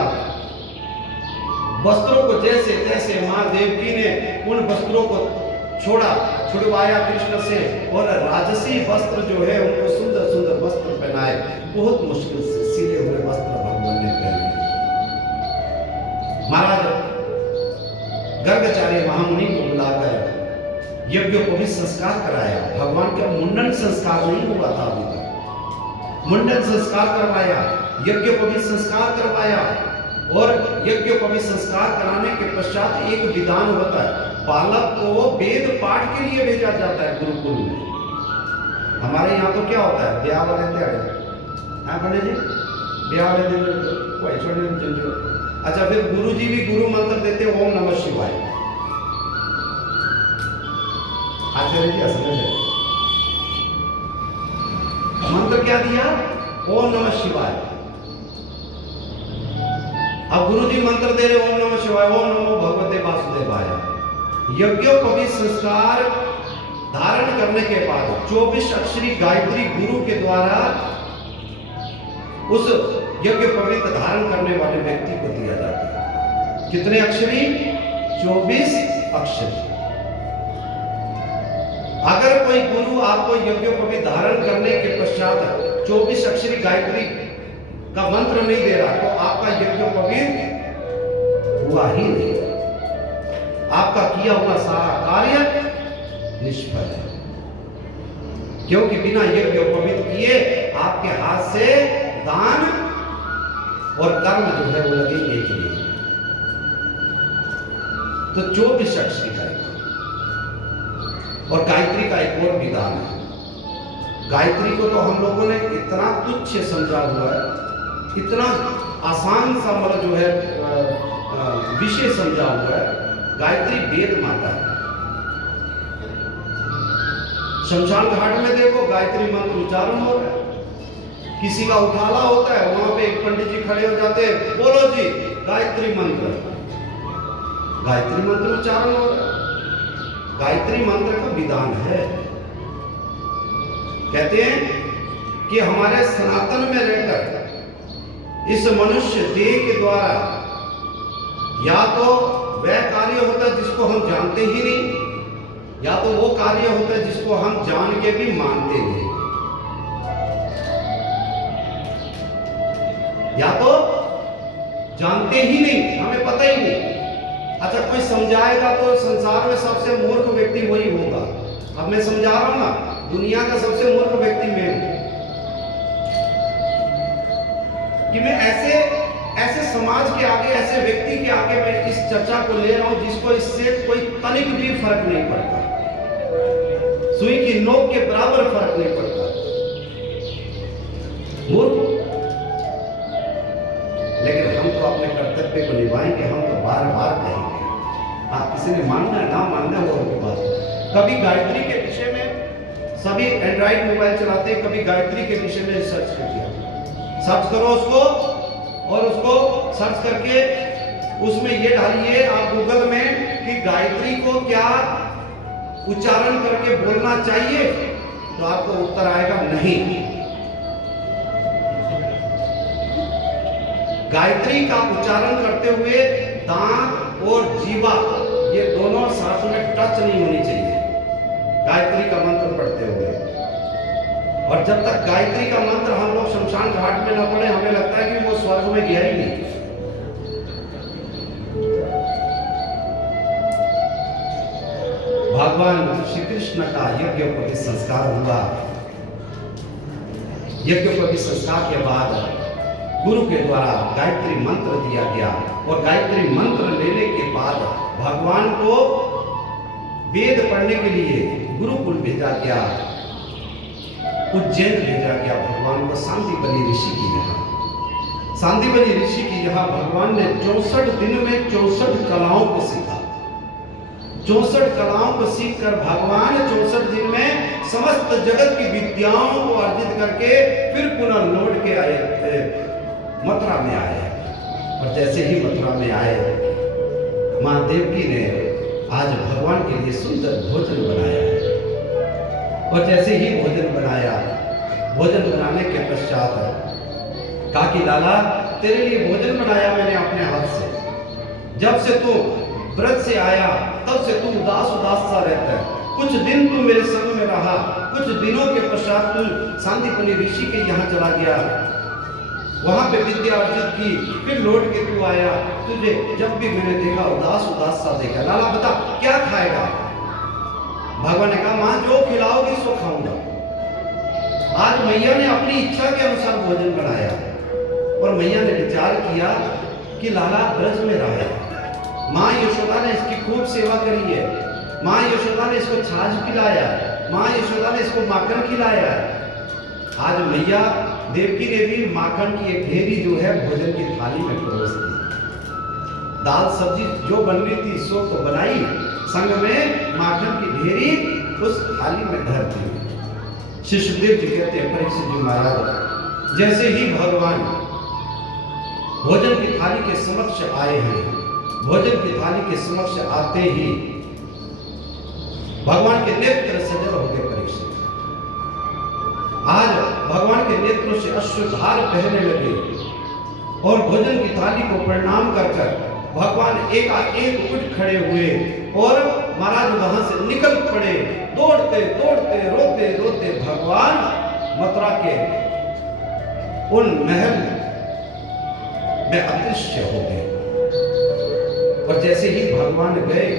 वस्त्रों को जैसे तैसे मां देवकी ने उन वस्त्रों को छोड़ा, छुड़वाया कृष्ण से, और राजसी वस्त्र जो है उनको सुंदर सुंदर वस्त्र पहनाए। बहुत मुश्किल से सिले हुए वस्त्र भगवान ने पहने। महाराज गर्गाचार्य महामुनि को बुलाकर यज्ञोपवीत संस्कार कराया। भगवान का मुंडन संस्कार नहीं हुआ था अभी तक। मुंडन संस्कार करवाया, यज्ञोपवीत संस्कार करवाया, और यज्ञोपवीत संस्कार कराने के पश्चात एक विधान होता है, बालक को वेद पाठ के लिए भेजा जाता है गुरुकुल में। हमारे यहाँ तो क्या होता है, ब्याह वाले दिन, हाँ पंडित जी, ब्याह वाले दिन कोई छोड़ने चल जाओ। अच्छा, फिर गुरुजी भी गुरु मंत्र देते, ओम नमः शिवाय। आचार्य जी असली है, मंत्र क्या दिया, ओम नमः शिवाय। अब गुरुजी मंत्र दे रहे, ओम नमः शिवाय, ओम नमो भगवते वासुदेवाय। यज्ञोपवीत संस्कार धारण करने के बाद 24 अक्षरी गायत्री गुरु के द्वारा उस यज्ञोपवीत धारण करने वाले व्यक्ति को दिया जाता है। कितने अक्षरी, 24 अक्षरी। अगर कोई गुरु आपको यज्ञोपवीत धारण करने के पश्चात 24 अक्षरी गायत्री का मंत्र नहीं दे रहा, तो आपका यज्ञोपवीत हुआ ही नहीं, आपका किया हुआ सारा कार्य निष्फल है। क्योंकि बिना यज्ञोपवीत किए आपके हाथ से दान और कर्म जो है वो लगेंगे ही नहीं। तो 24 अक्षरी गायत्री, और गायत्री का एक और विधान है। गायत्री को तो हम लोगों ने इतना तुच्छ समझा हुआ है, इतना आसान सा मतलब जो है विषय समझा हुआ है। गायत्री वेद माता है। शमशान घाट में देखो गायत्री मंत्र उच्चारण हो रहा है। किसी का उठाला होता है, वहां पे एक पंडित जी खड़े हो जाते हैं, बोलो जी गायत्री मंत्र, गायत्री मंत्र उच्चारण हो रहा है। गायत्री मंत्र का विधान है। कहते हैं कि हमारे सनातन में रहकर इस मनुष्य देह के द्वारा या तो वह कार्य होता है जिसको हम जानते ही नहीं, या तो वो कार्य होता है जिसको हम जान के भी मानते नहीं। या तो जानते ही नहीं, हमें पता ही नहीं। अच्छा, कोई समझाएगा तो संसार में सबसे मूर्ख व्यक्ति वही होगा। अब मैं समझा रहा हूं ना, दुनिया का सबसे मूर्ख व्यक्ति मैं हूं कि मैं ऐसे समाज के आगे, ऐसे व्यक्ति के आगे मैं इस चर्चा को ले रहा हूं जिसको इससे कोई तनिक भी फर्क नहीं पड़ता, सुई की नोक के बराबर फर्क नहीं पड़ता। मूर्ख। लेकिन हम तो अपने कर्तव्य को निभाएंगे, हम तो बार बार कहेंगे। हाँ, किसी ने मानना है ना मानना है वो उनकी बात। कभी गायत्री के विषय में, सभी एंड्रॉइड मोबाइल चलाते हैं, कभी गायत्री के विषय में सर्च कर दिया, सर्च करो उसको, और उसको सर्च करके उसमें ये डालिए आप गूगल में कि गायत्री को क्या उच्चारण करके बोलना चाहिए, तो आपको उत्तर आएगा नहीं। गायत्री का उच्चारण करते हुए दांत और जीवा ये दोनों साथ में टच नहीं होनी चाहिए गायत्री का मंत्र पढ़ते हुए। और जब तक गायत्री का मंत्र हम लोग शमशान घाट में न पढ़े, हमें लगता है कि वो स्वर्ग में गया ही नहीं। भगवान श्री कृष्ण का यज्ञोपवीत संस्कार हुआ। यज्ञोपवीत संस्कार के बाद गुरु के द्वारा गायत्री मंत्र दिया गया, और गायत्री मंत्र लेने के बाद भगवान को वेद पढ़ने के लिए गुरुकुल भेजा गया, उज्जैन भेजा गया। भगवान को सांदीपनि ऋषि की यहाँ, सांदीपनि ऋषि की यहाँ भगवान ने 64 दिन में 64 कलाओं को सीखा। 64 कलाओं को सीखकर भगवान 64 दिन में समस्त जगत की विद्याओं को अर्जित करके फिर पुनः लौट के आए, मथुरा में आए। और जैसे ही मथुरा में आए, मां देवकी ने आज भगवान के लिए सुंदर भोजन बनाया है। और जैसे ही भोजन बनाया, भोजन बनाने के पश्चात कहा कि लाला तेरे लिए भोजन बनाया मैंने अपने हाथ से, जब से तू व्रत से आया तब से तू उदास उदास सा रहता है। कुछ दिन तू मेरे संग में रहा, कुछ दिनों के पश्चात तू सांदीपनि ऋषि के यहाँ चला गया, वहां पे विद्या अर्जित की, फिर लौट के तू आया। तुझे जब भी मैंने देखा उदास उदास सा देखा। लाला बता क्या खाएगा? भगवान ने कहा मां जो खिलाओगी सो खाऊंगा। आज मैया ने अपनी इच्छा के अनुसार भोजन बनाया और मैया ने विचार किया कि लाला ब्रज में रहा। माँ यशोदा ने इसकी खूब सेवा करी है, माँ यशोदा ने इसको छाछ पिलाया, माँ यशोदा ने इसको माखन खिलाया। आज मैया देवकी ने भी माखन की एक ढेरी जो है भोजन की थाली में परोस दी। दाल सब्जी जो बन रही थी सो तो बनाई, संग में माखन की ढेरी उस थाली में धर दी। श्री सुखदेव जी कहते हैं परीक्षित जी महाराज, जैसे ही भगवान भोजन की थाली के समक्ष आए हैं, भोजन की थाली के समक्ष आते ही भगवान के नेत्र सजल हो गए। परीक्षित आज भगवान के नेत्रों से अश्रुधार बहने लगे और भोजन की थाली को प्रणाम कर भगवान एकाएक उठ खड़े हुए और महाराज वहां से निकल पड़े। दौड़ते दौड़ते रोते रोते भगवान मथुरा के उन महल में अदृश्य हो गए। और जैसे ही भगवान गए,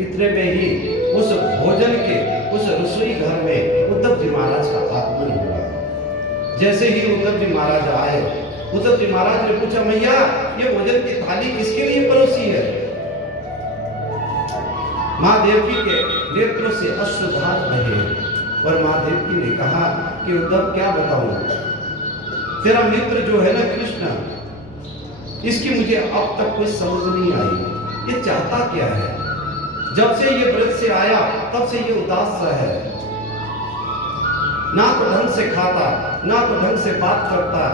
इतने में ही उस भोजन के उस रसोई घर में उद्धव जी महाराज का आगमन हुआ। जैसे ही उद्धव जी महाराज आए, उद्धव जी महाराज ने पूछा मैया ये भोजन की थाली किसके लिए परोसी है? मां देवकी के नेत्रों से अश्रुधार बहे और मां देवकी ने कहा कि उद्धव क्या बताऊं, तेरा मित्र जो है ना कृष्ण, इसकी मुझे अब तक कोई समझ नहीं आई, ये चाहता क्या है? जब से ये ब्रज से आया तब से ये उदास सा है, ना तो ढंग से खाता, ना तो ढंग से बात करता,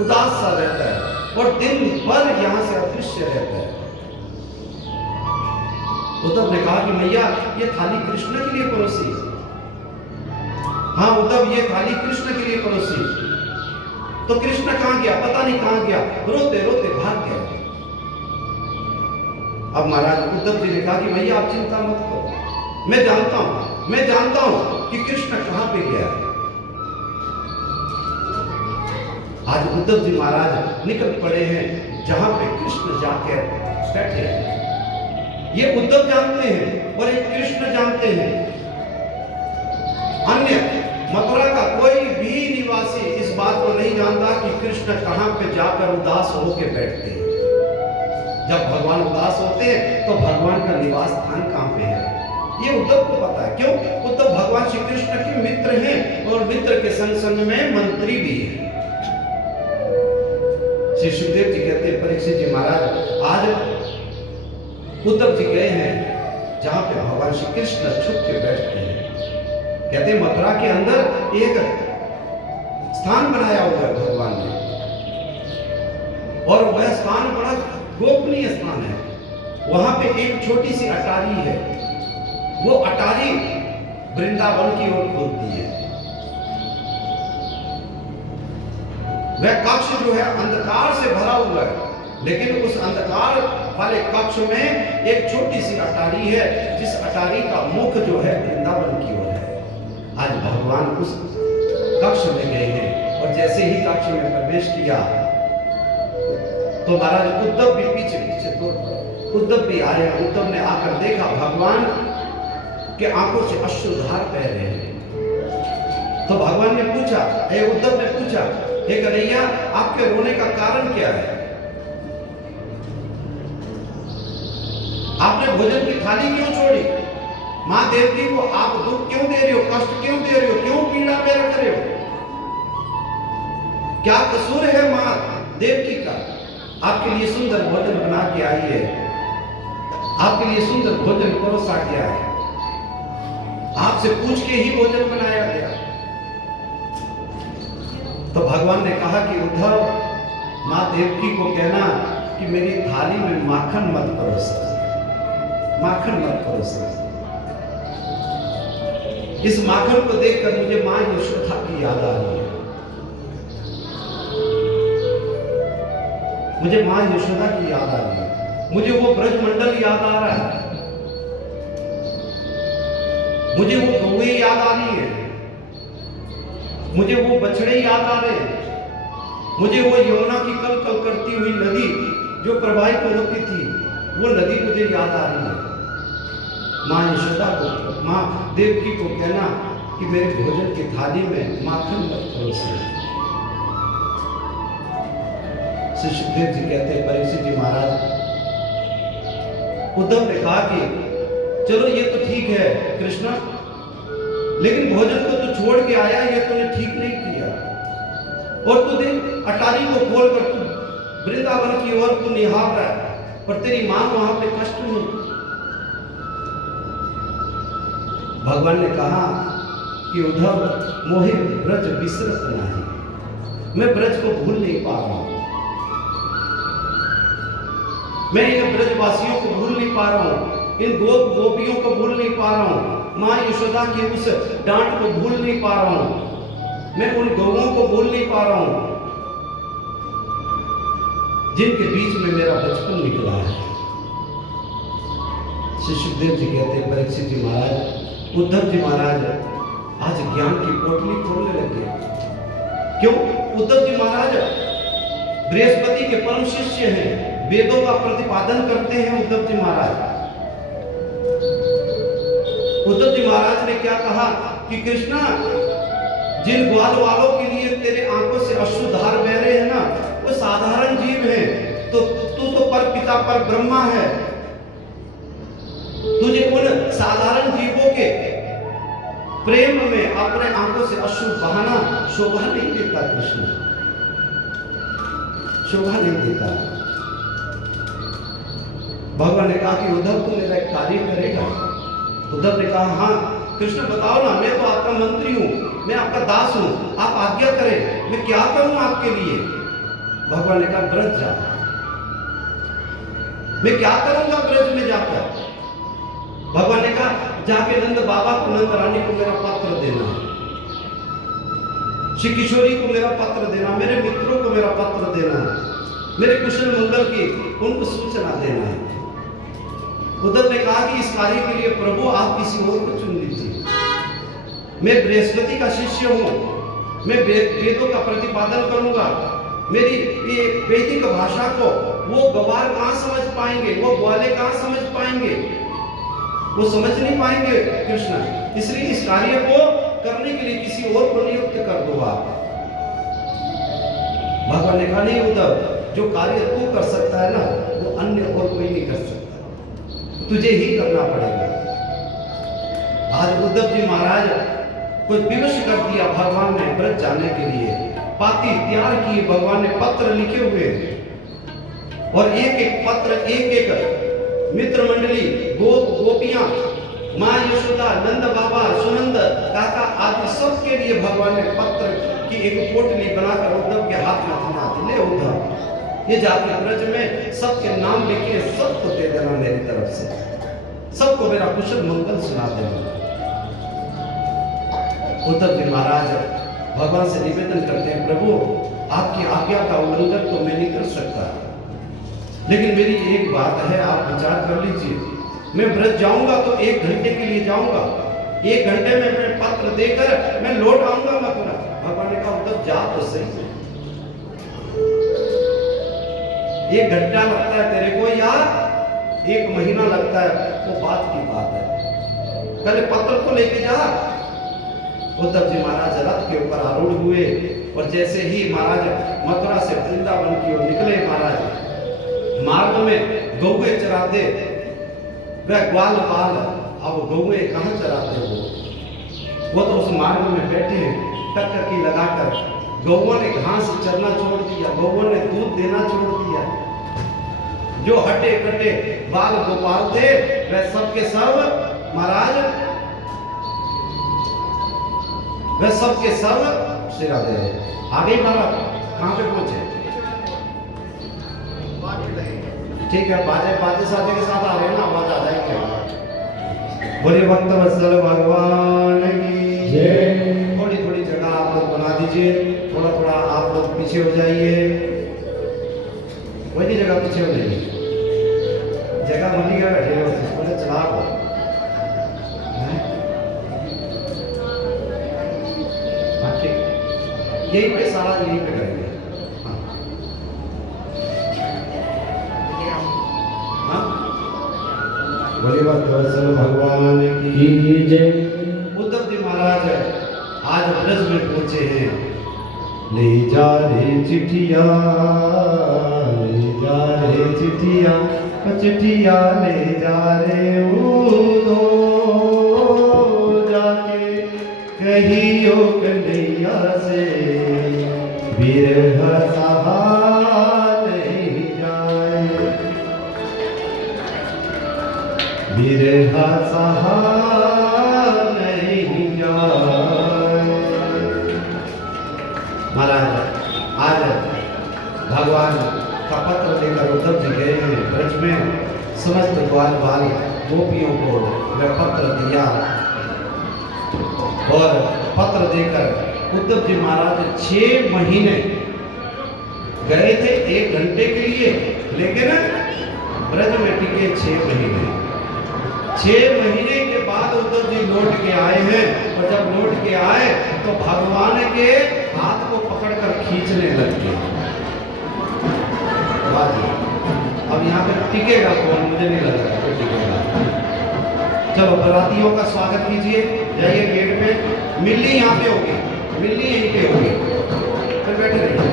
उदास सा रहता है और दिन भर यहां से अदृश्य रहता है। उद्धव ने कहा कि मैया ये थाली कृष्ण के लिए परोसी। हाँ उद्धव ये थाली कृष्ण के लिए परोसी। तो कृष्ण कहां गया? पता नहीं कहां गया, रोते रोते भाग गया। अब महाराज उद्धव जी ने कहा कि भैया आप चिंता मत करो, मैं जानता हूं कि कृष्ण कहां पे गया है। आज उद्धव जी महाराज निकल पड़े हैं जहां पे कृष्ण जाकर बैठे हैं। ये उद्धव जानते हैं और ये कृष्ण जानते हैं। अन्य मथुरा का कोई भी निवासी इस बात को नहीं जानता कि कृष्ण कहां पे जाकर उदास होकर बैठते हैं। जब भगवान उदास होते हैं तो भगवान का निवास स्थान कहां पे है, ये उद्धव को पता है। क्यों? उद्धव भगवान श्री कृष्ण के मित्र हैं और मित्र के संग संग में मंत्री भी हैं। श्री सुखदेव जी कहते हैं परीक्षित जी महाराज, आज उद्धव जी गए हैं जहां पे भगवान श्री कृष्ण छुप के बैठते हैं। कहते हैं मथुरा के अंदर एक स्थान बनाया हुआ है भगवान ने, और वह स्थान बड़ा गोपनीय स्थान है। वहां पे एक छोटी सी अटारी है, वो अटारी वृंदावन की ओर खुलती है। वह कक्ष जो है अंधकार से भरा हुआ है, लेकिन उस अंधकार वाले कक्ष में एक छोटी सी अटारी है, जिस अटारी का मुख जो है वृंदावन की ओर है। आज भगवान उस कक्ष में गए हैं और जैसे ही कक्ष में प्रवेश किया तो महाराज उद्धव भी पीछे पीछे दौड़ पड़े। उद्धव भी आए, उद्धव ने आकर देखा भगवान के आंखों से अश्रुधार बह रहे हैं। तो भगवान ने पूछा, उद्धव ने पूछा, हे कन्हैया आपके रोने का कारण क्या है? आपने भोजन की थाली क्यों छोड़ी? मां देवकी को आप दुख क्यों दे रहे हो, कष्ट क्यों दे रहे हो, क्यों पीड़ा में रख रहे हो? क्या कसूर है मां देवकी का? आपके लिए सुंदर भोजन बना के आई है, आपके लिए सुंदर भोजन परोसा गया है, आपसे पूछ के ही भोजन बनाया गया। तो भगवान ने कहा कि उद्धव मां देवकी को कहना कि मेरी थाली में माखन मत परोसो, माखन मत परोसो। इस माखन को देखकर मुझे मां यशोदा की याद आ रही है, मुझे मां यशोदा की याद आ रही है, मुझे वो ब्रज मंडल याद आ रहा है। मुझे वो गौए याद आ रही है, मुझे वो बछड़े याद आ रहे हैं, मुझे वो यमुना की कल कल करती हुई नदी जो प्रवाहित होती थी, वो नदी मुझे याद आ रही है। माँ यशोदा को, माँ देवकी को कहना कि मेरे भोजन की थाली में माखन मत परोसना। श्री सुखदेव जी कहते हैं, परीक्षित जी महाराज, उद्धव ने कहा कि चलो ये तो ठीक है कृष्णा, लेकिन भोजन को तू छोड़ के आया, ये तूने ठीक नहीं किया। और तू देख अटारी को खोलकर तू वृंदावन की ओर तू निहार रहा है, पर तेरी मां वहां पे कष्ट नहीं। भगवान ने कहा कि उद्धव, मोहे ब्रज विसरत नहीं, मैं ब्रज को भूल नहीं पा रहा हूं, मैं इन ब्रजवासियों को भूल नहीं पा रहा हूं, इन गोप गोपियों को भूल नहीं पा रहा हूं, मां यशोदा की उस डांट को भूल नहीं पा रहा हूं, मैं उन गौओं को भूल नहीं पा रहा हूं जिनके बीच में मेरा बचपन निकला है। श्री सुखदेव जी कहते हैं, परीक्षित जी महाराज, उद्धव जी महाराज आज ज्ञान की पोटली खोलने लगे। क्यों? उद्धव जी महाराज बृहस्पति के परम शिष्य हैं, वेदों का प्रतिपादन करते हैं उद्धव जी महाराज। उद्धव जी महाराज ने क्या कहा कि कृष्णा, जिन ग्वाल वालों के लिए तेरे आंखों से अश्रुधार बह रहे हैं ना, वो साधारण जीव हैं, तो तू तो पर पिता पर ब्रह्मा है, तुझे उन साधारण जीवों के प्रेम में अपने आंखों से अश्रु बहाना शोभा नहीं देता। कृष्ण शोभा नहीं देता। भगवान ने कहा कि उद्धव तू मेरा एक कार्य करेगा। उद्धव ने कहा, हाँ कृष्ण बताओ ना, मैं तो आपका मंत्री हूं, मैं आपका दास हूं, आप आज्ञा करें, मैं क्या करूं आपके लिए। भगवान ने कहा, ब्रज जा। मैं क्या करूंगा ब्रज में जाकर। भगवान ने कहा, जाके नंद बाबा को, नंद रानी को मेरा पत्र देना, श्री किशोरी को मेरा पत्र देना, मेरे मित्रों को मेरा पत्र देना, मेरे कुशल मंगल की उनको सूचना देना। उद्धव ने कहा कि इस कार्य के लिए प्रभु आप किसी और को चुन लीजिए। मैं बृहस्पति का शिष्य हूं, मैं वेदों का प्रतिपादन करूंगा, मेरी ये वैदिक भाषा को वो गवार कहां समझ पाएंगे, वो ग्वाले कहां समझ पाएंगे, वो समझ नहीं पाएंगे कृष्ण। इसलिए इस कार्य को करने के लिए किसी और को नियुक्त कर दो आप। भगवान ने कहा, नहीं उद्धव, जो कार्य तू कर सकता है ना, वो अन्य और कोई नहीं कर सकता, तुझे ही करना पड़ेगा। आज उद्धव जी महाराज को विवश कर दिया भगवान ने ब्रज जाने के लिए, पाती तैयार की, भगवान ने पत्र लिखे हुए, और एक एक पत्र, एक एक मित्र मंडली, गोप गोपियां, मां यशोदा, नंद बाबा, सुनंद काका आदि सबके लिए भगवान ने पत्र की एक पोटली बनाकर उद्धव के हाथ में थमा दी। ले उद्धव, ये जाके ब्रज में सबके नाम लिखे, सबको दे देना मेरी तरफ से, सबको मेरा कुशल मंगल सुना देना। उद्धव जी महाराज भगवान से निवेदन करते हैं, प्रभु आपकी आज्ञा का उल्लंघन तो मैं नहीं कर सकता, लेकिन मेरी एक बात है, आप विचार कर लीजिए। मैं ब्रज जाऊंगा तो 1 घंटे के लिए जाऊंगा, 1 घंटे में मैं पत्र देकर मैं लौट आऊंगा मथुरा। भगवान ने कहा, उद्धव जा तो सही, 1 घंटा लगता है तेरे को या 1 महीना लगता है, वो बात की बात है, पहले पत्र को लेके जा। उद्धव जी महाराज रथ के ऊपर आरूढ़ हुए, और जैसे ही महाराज मथुरा से वृंदावन की ओर निकले, महाराज मार्ग में गौए चराते, वह ग्वाल बाल, अब गौए कहाँ चराते वो तो उस मार्ग में बैठे हैं, टकटकी लगाकर। गौओं ने घास चरना छोड़ दिया, गौओं ने दूध देना छोड़ दिया। जो हटे कटे बाल गोपाल थे, वह सब के सब महाराज, वह सब के सब सिरा दे रहे। आगे महाराज कहाँ पे पहुंचे? ठीक है, बाजे बाजे साजे के साथ आ रहे हैं ना, आवाज आ जाएगी। बोलिए भक्त वत्सल भगवान की जय। थोड़ी थोड़ी जगह आप लोग बना दीजिए, थोड़ा थोड़ा आप लोग पीछे हो जाइए, वही जगह पीछे हो जाइए, जगह बनी है, बैठे हो, चला यहीं पे सारा यहीं पे करेंगे। हाँ बोलिए भद्रवत्सल भगवान की जय। उद्धव जी महाराज आज ब्रज में पहुंचे हैं। ले जा रे चिट्ठिया, ले जा रे चिट्ठिया, चिट्ठिया ले जा रे उदो, जाके कहियो कन्हैया से बिरह सहा नहीं जाए, बिरह सहा नहीं जाए। महाराज आज भगवान का पत्र लेकर उद्धव जी गए हैं ब्रज में। समस्त ग्वाल बाल गोपियों को वह पत्र दिया और पत्र देकर उद्धव जी महाराज 6 महीने गए थे 1 घंटे के लिए, लेकिन ब्रज में टिके 6 महीने। 6 महीने के बाद उद्धव जी लौट के आए हैं और जब लौट के आए तो भगवान के हाथ को पकड़कर खींचने लग गए। अब यहाँ पे टिकेगा कौन, मुझे नहीं लग रहा कोई टिकेगा। चलो बरातियों का स्वागत कीजिए, जाइए गेट पे। मिल्ली यहाँ पे होगी, मिल्ली यहीं पे होगी, फिर बैठे रहिए।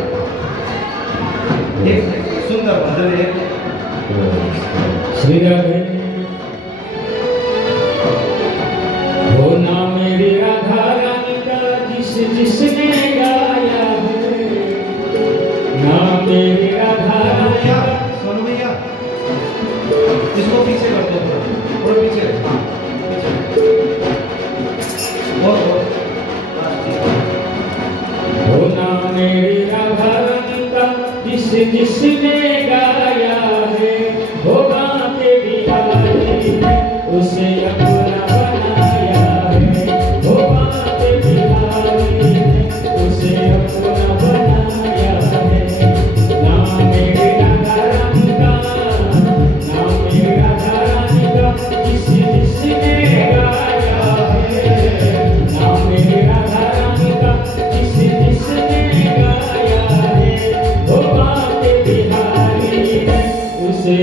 एक सुंदर भजन है श्री राधे। हो ना मेरी राधा रानी का जिसने गाया है, ना मेरी राधा रानी का। सोनू भैया इसको पीछे कर दो, थोड़ा पीछे। हाँ हो ना मेरी राधा रानी का जिसने गाया है, हो बाके बिहारी उसे अपना बनाया है, हो बाके बिहारी उसे अपना बनाया है। ना मेरी राधा रानी का, ना मेरी राधा रानी का जिसने गाया है, ना मेरी राधा रानी का जिसने गाया है, हो बाके बिहारी उसे